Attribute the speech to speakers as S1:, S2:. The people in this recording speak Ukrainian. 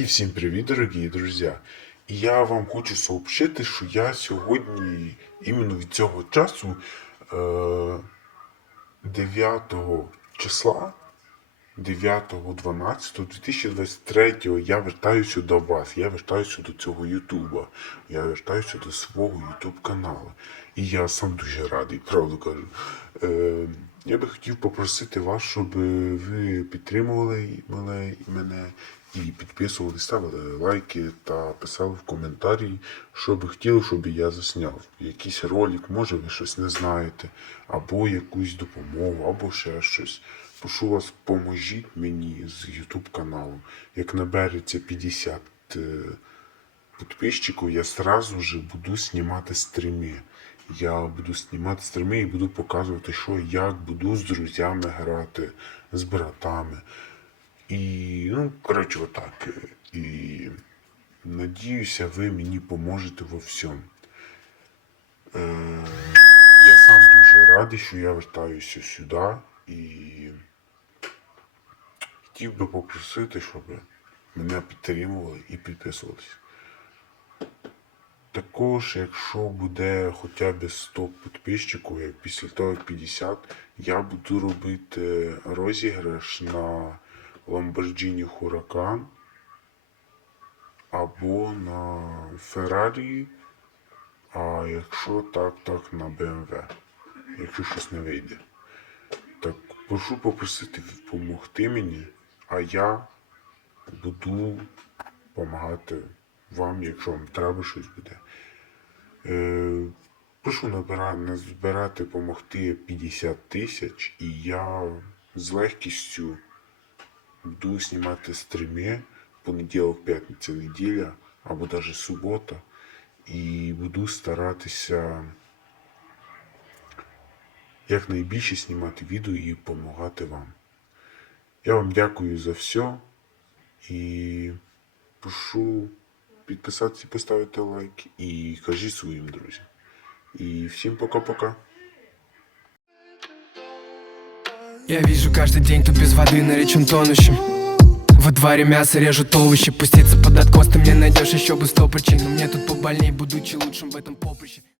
S1: І всім привіт, дорогі друзі! Я вам хочу сообщити, що я сьогодні, іменно від цього часу, е, 9 числа, 9.12.2023 я вертаюся до вас, я вертаюся до цього Ютуба, я вертаюся до свого Ютуб каналу. І я сам дуже радий, правду кажу. Е, я би хотів попросити вас, щоб ви підтримували мене, мене і підписували, ставили лайки та писали в коментарі, що би хотіли, щоб я засняв. Якийсь ролик, може ви щось не знаєте, або якусь допомогу, або ще щось. Прошу вас, поможіть мені з YouTube каналу. Як набереться 50 е, підписчиків, я сразу же буду знімати стріми. Я буду знімати стріми і буду показувати, що як буду з друзями грати, з братами. І, ну, коротше, отак. І надіюся, ви мені поможете во всьому. Е, я сам дуже радий, що я вертаюся сюди і хотів би попросити, щоб мене підтримували і підписувалися. Також, якщо буде хоча б 100 підписчиків, як після того 50, я буду робити розіграш на Lamborghini Huracan або на Ferrari, а якщо так, так на BMW, якщо щось не вийде. Так, прошу попросити допомогти мені, а я буду допомагати вам, якщо вам треба щось буде. Е, прошу набира, назбирати, допомогти 50 тисяч, і я з легкістю буду знімати стріми понеділок, п'ятниця, неділя або навіть субота. І буду старатися якнайбільше знімати відео і допомагати вам. Я вам дякую за все і прошу підписатися, поставити лайк і кажіть своїм друзям. І всім пока-пока.
S2: Я вижу каждый день тут без воды на речен тонущим Во дворе мясо режут овощи Пуститься под откос ты мне найдешь еще бы сто причин Но мне тут побольней, будучи лучшим в этом поприще